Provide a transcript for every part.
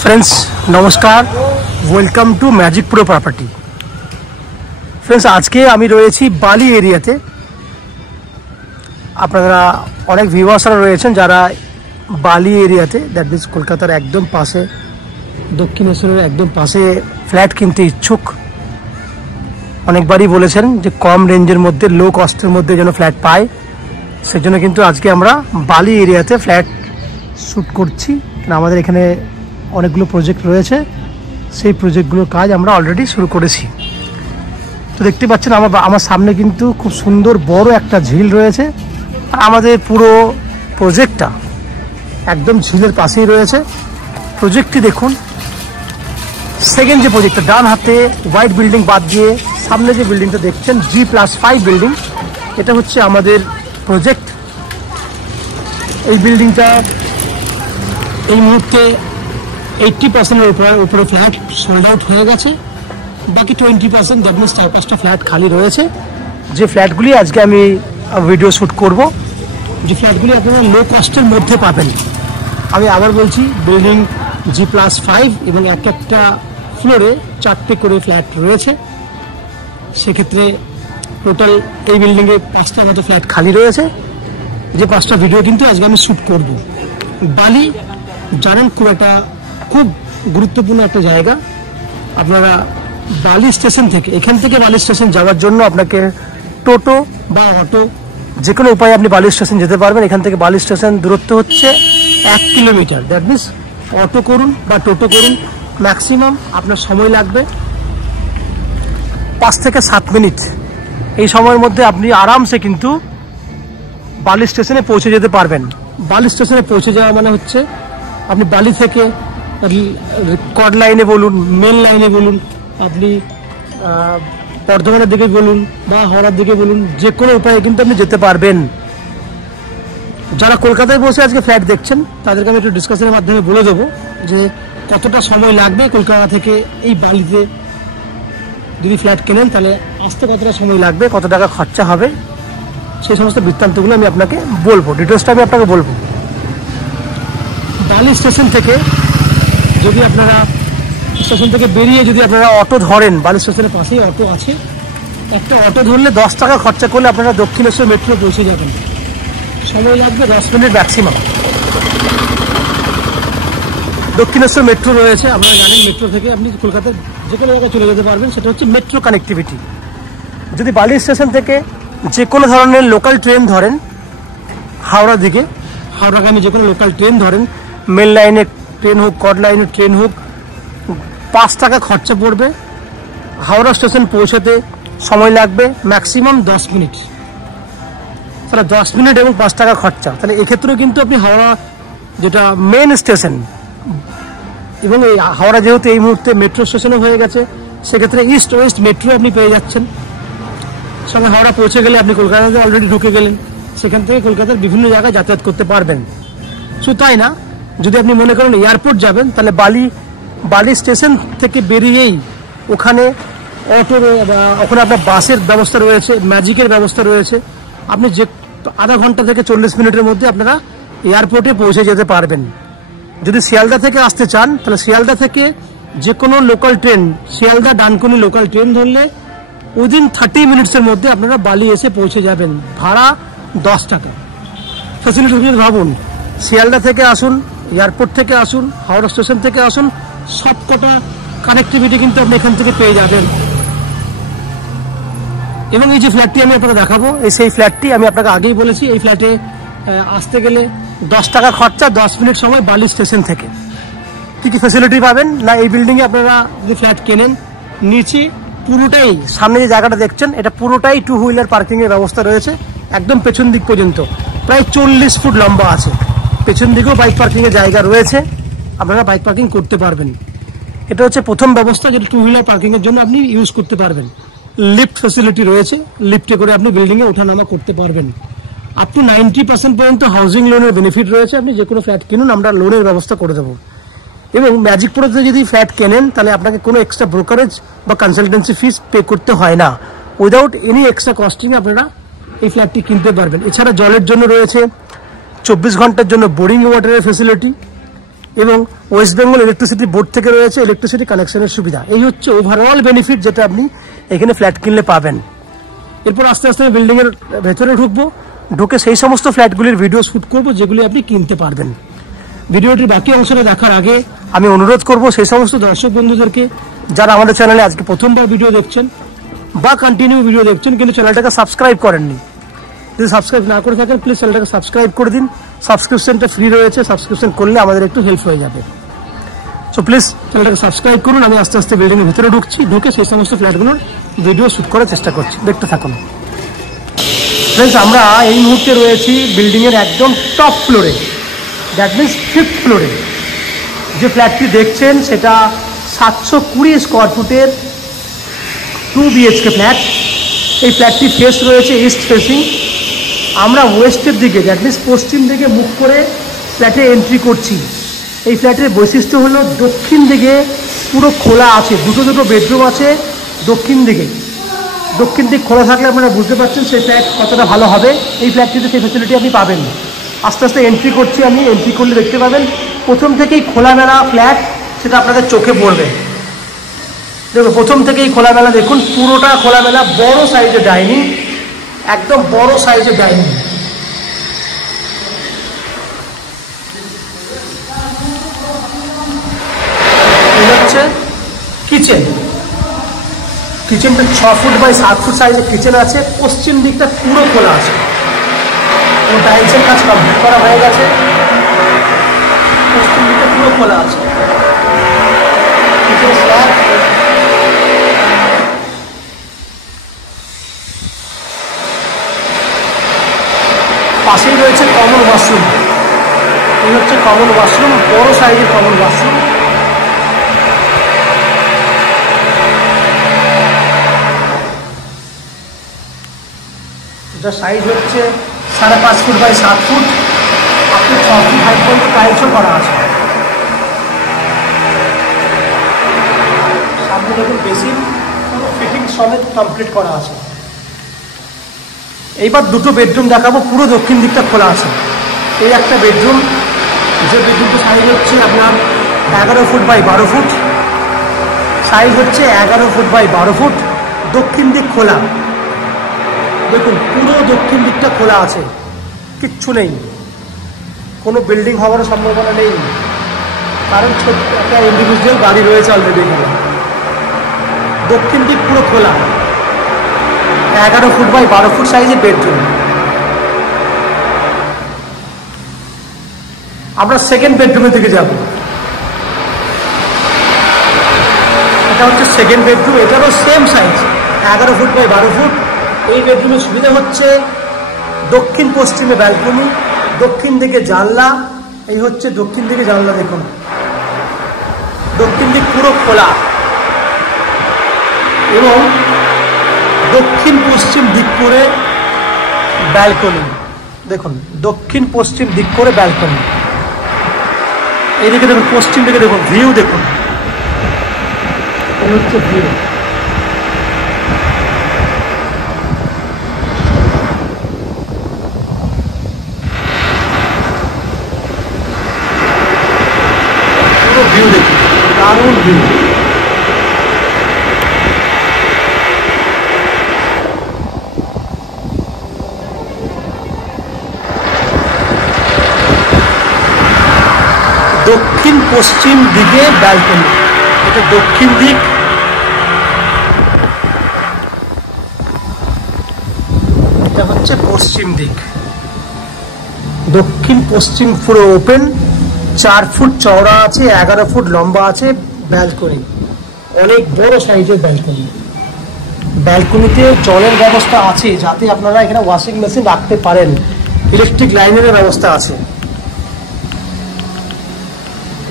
Friends नमस्कार welcome to magic pro property. Friends आज के आमी रयेछि बाली एरियाते। आपनारा अनेक ভিউয়ার্সরা রয়েছেন যারা বালি এরিয়াতে দ্যাট মিন্স কলকাতার একদম পাশে দক্ষিণেশ্বরের একদম পাশে ফ্ল্যাট কিনতে ইচ্ছুক। অনেকবারই বলেছেন যে কম রেঞ্জের মধ্যে লো কস্টের মধ্যে যেন ফ্ল্যাট পায়, সেজন্য কিন্তু আজকে আমরা বালি এরিয়াতে ফ্ল্যাট শ্যুট করছি। আমাদের এখানে অনেকগুলো প্রজেক্ট রয়েছে, সেই প্রজেক্টগুলোর কাজ আমরা অলরেডি শুরু করেছি। তো দেখতে পাচ্ছেন আমার সামনে কিন্তু খুব সুন্দর বড় একটা ঝিল রয়েছে, আর আমাদের পুরো প্রজেক্টটা একদম ঝিলের পাশেই রয়েছে। প্রজেক্টটি দেখুন, সেকেন্ড যে প্রজেক্টটা ডান হাতে হোয়াইট বিল্ডিং বাদ দিয়ে সামনে যে বিল্ডিংটা দেখছেন G+5 বিল্ডিং, এটা হচ্ছে আমাদের প্রজেক্ট। এই বিল্ডিংটা এই মুহূর্তে 80%-এর উপরে ফ্ল্যাট সোল্ড আউট হয়ে গেছে, বাকি 20% দ্যাট মিনস 4-5টা ফ্ল্যাট খালি রয়েছে। যে ফ্ল্যাটগুলি আজকে আমি ভিডিও শ্যুট করব, যে ফ্ল্যাটগুলি আপনারা লো কস্টের মধ্যে পাবেন। আমি আবার বলছি, বিল্ডিং G+5 এবং একটা ফ্লোরে 4টে করে ফ্ল্যাট রয়েছে। সেক্ষেত্রে টোটাল এই বিল্ডিংয়ে 5টা মতো ফ্ল্যাট খালি রয়েছে, যে 5টা ভিডিও কিন্তু আজকে আমি শ্যুট করব। বালি জানেন খুব গুরুত্বপূর্ণ একটা জায়গা। আপনারা বালি স্টেশন থেকে এখান থেকে বালি স্টেশন যাওয়ার জন্য আপনাকে টোটো বা অটো যে কোনো উপায়ে আপনি বালি স্টেশন যেতে পারবেন। এখান থেকে বালি স্টেশন দূরত্ব হচ্ছে 1 কিলোমিটার। দ্যাট মিনস অটো করুন বা টোটো করুন, ম্যাক্সিমাম আপনার সময় লাগবে 5 থেকে 7 মিনিট। এই সময়ের মধ্যে আপনি আরামসে কিন্তু বালি স্টেশনে পৌঁছে যেতে পারবেন। বালি স্টেশনে পৌঁছে যাওয়া মানে হচ্ছে আপনি বালি থেকে কড লাইনে বলুন, মেন লাইনে বলুন, আপনি বর্ধমানের দিকে বলুন বা হাওড়ার দিকে বলুন, যে কোনো উপায়ে কিন্তু আপনি যেতে পারবেন। যারা কলকাতায় বসে আজকে ফ্ল্যাট দেখছেন তাদেরকে আমি একটু ডিসকাশনের মাধ্যমে বলে দেবো যে কতটা সময় লাগবে কলকাতা থেকে এই বালিতে যদি ফ্ল্যাট কেনেন, তাহলে আসতে কতটা সময় লাগবে, কত টাকা খরচা হবে, সেই সমস্ত বৃত্তান্তগুলো আমি আপনাকে বলবো, ডিটেলসটা আমি আপনাকে বলবো। বালি স্টেশন থেকে যদি আপনারা স্টেশন থেকে বেরিয়ে যদি আপনারা অটো ধরেন, বালি স্টেশনের পাশেই অটো আছে, একটা অটো ধরলে 10 টাকা খরচা করলে আপনারা দক্ষিণেশ্বর মেট্রো পৌঁছে যাবেন। সময় লাগবে 10 মিনিট ম্যাক্সিমাম। দক্ষিণেশ্বর মেট্রো রয়েছে, আপনারা জানেন মেট্রো থেকে আপনি কলকাতার যে কোনো জায়গায় চলে যেতে পারবেন, সেটা হচ্ছে মেট্রো কানেক্টিভিটি। যদি বালি স্টেশন থেকে যে কোনো ধরনের লোকাল ট্রেন ধরেন হাওড়ার দিকে, হাওড়াগামী যে কোনো লোকাল ট্রেন ধরেন, মেল লাইনের ট্রেন হোক, কড লাইনের ট্রেন হোক, 5 টাকা খরচা পড়বে। হাওড়া স্টেশন পৌঁছাতে সময় লাগবে ম্যাক্সিমাম 10 মিনিট। তাহলে 10 মিনিট এবং 5 টাকা খরচা, তাহলে এক্ষেত্রেও কিন্তু আপনি হাওড়া যেটা মেন স্টেশন, এবং এই হাওড়া যেহেতু এই মুহূর্তে মেট্রো স্টেশনও হয়ে গেছে, সেক্ষেত্রে ইস্ট ওয়েস্ট মেট্রো আপনি পেয়ে যাচ্ছেন। সঙ্গে হাওড়া পৌঁছে গেলে আপনি কলকাতাতে অলরেডি ঢুকে গেলেন, সেখান থেকে কলকাতার বিভিন্ন জায়গায় যাতায়াত করতে পারবেন। শুধু তাই না, যদি আপনি মনে করেন এয়ারপোর্ট যাবেন, তাহলে বালি স্টেশন থেকে বেরিয়েই ওখানে অটো, ওখানে আপনার বাসের ব্যবস্থা রয়েছে, ম্যাজিকের ব্যবস্থা রয়েছে। আপনি যে আধা ঘন্টা থেকে 40 মিনিটের মধ্যে আপনারা এয়ারপোর্টে পৌঁছে যেতে পারবেন। যদি শিয়ালদা থেকে আসতে চান, তাহলে শিয়ালদা থেকে যে কোনো local train, Sealdah Dankuni local train ধরলে উইদিন 30 মিনিটসের মধ্যে আপনারা বালি এসে পৌঁছে যাবেন। ভাড়া 10 টাকা। ফ্যাসিলিটি ভাবুন, শিয়ালদা থেকে আসুন, এয়ারপোর্ট থেকে আসুন, হাওড়া স্টেশন থেকে আসুন, সবকটা কানেক্টিভিটি কিন্তু আপনি এখান থেকে পেয়ে যাবেন। এবং এই যে ফ্ল্যাটটি আমি আপনাকে দেখাবো, সেই ফ্ল্যাটটি আমি আপনাকে আগেই বলেছি, এই ফ্ল্যাটে আসতে গেলে 10 টাকা খরচা, 10 মিনিট সময় বালি স্টেশন থেকে। কী কী ফ্যাসিলিটি পাবেন না, এই বিল্ডিংয়ে আপনারা যদি ফ্ল্যাট কেনেন, নিচে পুরোটাই সামনে যে জায়গাটা দেখছেন, এটা পুরোটাই 2 হুইলার পার্কিংয়ের ব্যবস্থা রয়েছে, একদম পেছন দিক পর্যন্ত প্রায় 40 ফুট লম্বা আছে। পেছন দিকেও বাইক পার্কিংয়ের জায়গা রয়েছে, আপনারা বাইক পার্কিং করতে পারবেন। এটা হচ্ছে প্রথম ব্যবস্থা, যেটা 2 হুইলার পার্কিংয়ের জন্য আপনি ইউজ করতে পারবেন। লিফট ফ্যাসিলিটি রয়েছে, লিফটে করে আপনি বিল্ডিংয়ে ওঠানামা করতে পারবেন। আপ টু 90% পর্যন্ত হাউজিং লোনের বেনিফিট রয়েছে। আপনি যে কোনো ফ্ল্যাট কিনুন, আমরা লোনের ব্যবস্থা করে দেবো। এবং ম্যাজিক প্রোতে যদি ফ্ল্যাট কেনেন, তাহলে আপনাকে কোনো এক্সট্রা ব্রোকারেজ বা কনসালটেন্সি ফিস পে করতে হয় না। উইদাউট এনি এক্সট্রা কস্টিং আপনারা এই ফ্ল্যাটটি কিনতে পারবেন। এছাড়া জলের জন্য রয়েছে 24 ঘন্টার জন্য বোরিং ওয়াটারের ফেসিলিটি, এবং ওয়েস্ট বেঙ্গল ইলেকট্রিসিটি বোর্ড থেকে রয়েছে ইলেকট্রিসিটি কানেকশনের সুবিধা। এই হচ্ছে ওভারঅল বেনিফিট যেটা আপনি এখানে ফ্ল্যাট কিনলে পাবেন। এরপর আস্তে আস্তে বিল্ডিং এর ভেতরে ঢুকবো, ঢুকে সেই সমস্ত ফ্ল্যাটগুলির ভিডিও শ্যুট করব যেগুলি আপনি কিনতে পারবেন। ভিডিওটির বাকি অংশটা দেখার আগে আমি অনুরোধ করব সেই সমস্ত দর্শক বন্ধুদেরকে যারা আমাদের চ্যানেলে আজকে প্রথমবার ভিডিও দেখছেন বা কন্টিনিউ ভিডিও দেখছেন কিন্তু চ্যানেলটাকে সাবস্ক্রাইব করেননি, যদি সাবস্ক্রাইব না করে থাকেন প্লিজ চ্যানেলটাকে সাবস্ক্রাইব করে দিন। সাবস্ক্রিপশনটা ফ্রি রয়েছে, সাবস্ক্রিপশন করলে আমাদের একটু হেল্প হয়ে যাবে। সো প্লিজ চ্যানেলটাকে সাবস্ক্রাইব করুন। আমি আস্তে আস্তে বিল্ডিং এর ভিতরে ঢুকছি, ঢুকে সেই সমস্ত ফ্ল্যাটগুলোর ভিডিও শ্যুট করার চেষ্টা করছি, দেখতে থাকুন। ফ্রেন্ডস, আমরা এই মুহূর্তে রয়েছি বিল্ডিং এর একদম টপ ফ্লোরে, দ্যাট মিনস 5th ফ্লোরে। যে ফ্ল্যাটটি দেখছেন সেটা 720 স্কোয়ার ফুটের 2 BHK ফ্ল্যাট। এই ফ্ল্যাটটি ফেস রয়েছে ইস্ট ফেসিং। আমরা ওয়েস্টের দিকে দ্যাট মিনস পশ্চিম দিকে মুখ করে ফ্ল্যাটে এন্ট্রি করছি। এই ফ্ল্যাটের বৈশিষ্ট্য হলো দক্ষিণ দিকে পুরো খোলা আছে, দুটো বেডরুম আছে দক্ষিণ দিকে। দক্ষিণ দিক খোলা থাকলে আপনারা বুঝতে পারছেন সেই ফ্ল্যাট কতটা ভালো হবে। এই ফ্ল্যাটটিতে সেই ফ্যাসিলিটি আপনি পাবেন। আস্তে আস্তে এন্ট্রি করছি আমি, এন্ট্রি করলে দেখতে পাবেন প্রথম থেকেই খোলামেলা ফ্ল্যাট, সেটা আপনাদের চোখে পড়বে। দেখুন প্রথম থেকেই খোলামেলা, দেখুন পুরোটা খোলামেলা, বড় সাইজের ডাইনিং, একদম বড় সাইজের ডাইনিং। এই হচ্ছে কিচেন। কিচেনটা 6 ফুট বাই 7 ফুট সাইজের কিচেন আছে। পশ্চিম দিকটা পুরো খোলা আছে, টাইলসের কাজ কমপ্লিট করা হয়ে গেছে। পশ্চিম দিকটা পুরো খোলা আছে। কিচেন স্ল্যাব, পাশেই রয়েছে কমন ওয়াশরুম। এই হচ্ছে কমন ওয়াশরুম, বড় সাইজের কমন ওয়াশরুম। এটা সাইজ হচ্ছে 5.5 ফুট বাই 7 ফুট, আপনি 6 ফুট হাইট পর্যন্ত টাইলসও করা আছে। সামনে দেখুন বেসিন, পুরো ফিটিং সমেত কমপ্লিট করা আছে। এইবার দুটো বেডরুম দেখাবো, পুরো দক্ষিণ দিকটা খোলা আছে। এই একটা বেডরুম, যে বেডরুমটা সাইজ হচ্ছে আপনার 11 ফুট বাই 12 ফুট, সাইজ হচ্ছে 11 ফুট বাই 12 ফুট, দক্ষিণ দিক খোলা। দেখুন পুরো দক্ষিণ দিকটা খোলা আছে, কিচ্ছু নেই, কোনো বিল্ডিং হওয়ার সম্ভাবনা নেই, কারণ ছোট্ট একটা ইন্ডিভিজুয়াল গাড়ি রয়েছে অলরেডি এখানে। দক্ষিণ দিক পুরো খোলা, 11 ফুট বাই 12 ফুট সাইজের বেডরুম। আমরা সেকেন্ড বেডরুমের দিকে যাব। এটা হচ্ছে সেকেন্ড বেডরুম, এটারও same size 11 foot by 12 foot. এই বেডরুমের সুবিধা হচ্ছে দক্ষিণ পশ্চিমে ব্যালকনি, দক্ষিণ দিকে জানলা। এই হচ্ছে দক্ষিণ দিকে জানলা, দেখুন দক্ষিণ দিক পুরো খোলা এবং দক্ষিণ পশ্চিম দিক করে ব্যালকনি। দেখুন দক্ষিণ পশ্চিম দিক করে ব্যালকনি। এইদিকে দেখুন পশ্চিম দিকে দেখুন ভিউ, দেখুন এই হচ্ছে ভিউ। পুরো ভিউ দেখুন, দারুণ ভিউ। দক্ষিণ পশ্চিম দিকে ব্যালকনি, এটা দক্ষিণ দিক। এটা হচ্ছে পশ্চিম দিক। দক্ষিণ পশ্চিম পুরো ওপেন, 4 ফুট চওড়া আছে, 11 ফুট লম্বা আছে ব্যালকনি, অনেক বড় সাইজের ব্যালকনি। ব্যালকনিতে জলের ব্যবস্থা আছে, যাতে আপনারা এখানে ওয়াশিং মেশিন রাখতে পারেন। ইলেকট্রিক লাইনের ব্যবস্থা আছে।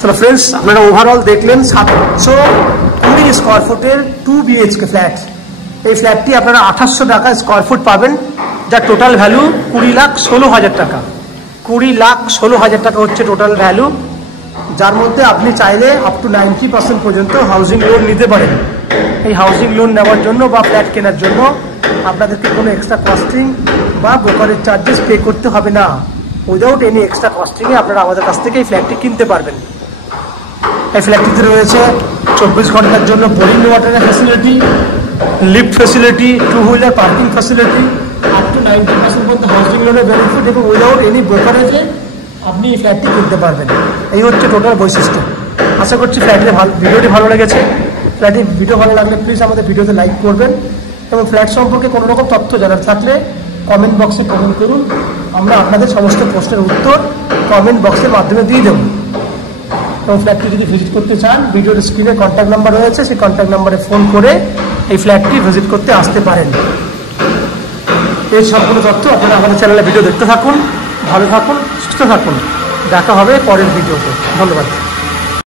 চলো ফ্রেন্ডস, আপনারা ওভারঅল দেখলেন 720 স্কোয়ার ফুটের 2 BHK ফ্ল্যাট। এই ফ্ল্যাটটি আপনারা 2800 টাকা স্কোয়ার ফুট পাবেন, যার টোটাল ভ্যালু 20,16,000 টাকা। 20,16,000 টাকা হচ্ছে টোটাল ভ্যালু, যার মধ্যে আপনি চাইলে আপ টু 90% পর্যন্ত হাউজিং লোন নিতে পারেন। এই হাউজিং লোন নেওয়ার জন্য বা ফ্ল্যাট কেনার জন্য আপনাদেরকে কোনো এক্সট্রা কস্টিং বা ব্রোকারেজ চার্জেস পে করতে হবে না। উইদাউট এনি এক্সট্রা কস্টিংয়ে আপনারা আমাদের কাছ থেকে এই ফ্ল্যাটটি কিনতে পারবেন। এই ফ্ল্যাটটিতে রয়েছে 24 ঘন্টার জন্য বোরিং ওয়াটারের facility, lift facility, 2 wheeler parking facility, up to 90% পর্যন্ত হাউজিং লোনের বেনিফিট এবং উইদাউট এনি ব্রোকারেজে আপনি এই ফ্ল্যাটটি কিনতে পারবেন। এই হচ্ছে টোটাল বৈশিষ্ট্য। আশা করছি ভিডিওটি ভালো লেগেছে। ফ্ল্যাটের ভিডিও ভালো লাগলে প্লিজ আমাদের ভিডিওতে লাইক করবেন এবং ফ্ল্যাট সম্পর্কে কোনো রকম তথ্য জানার থাকলে কমেন্ট বক্সে কমেন্ট করুন। আমরা আপনাদের সমস্ত প্রশ্নের উত্তর কমেন্ট বক্সের মাধ্যমে দিয়ে দেবো। এবং ফ্ল্যাটটি যদি ভিজিট করতে চান, ভিডিওর স্ক্রিনে কন্ট্যাক্ট নাম্বার রয়েছে, সেই কন্ট্যাক্ট নাম্বারে ফোন করে এই ফ্ল্যাটটি ভিজিট করতে আসতে পারেন। এই সম্পূর্ণ তথ্য আপনারা আমাদের চ্যানেলে ভিডিও দেখতে থাকুন। ভালো থাকুন, সুস্থ থাকুন। দেখা হবে পরের ভিডিওতে। ধন্যবাদ।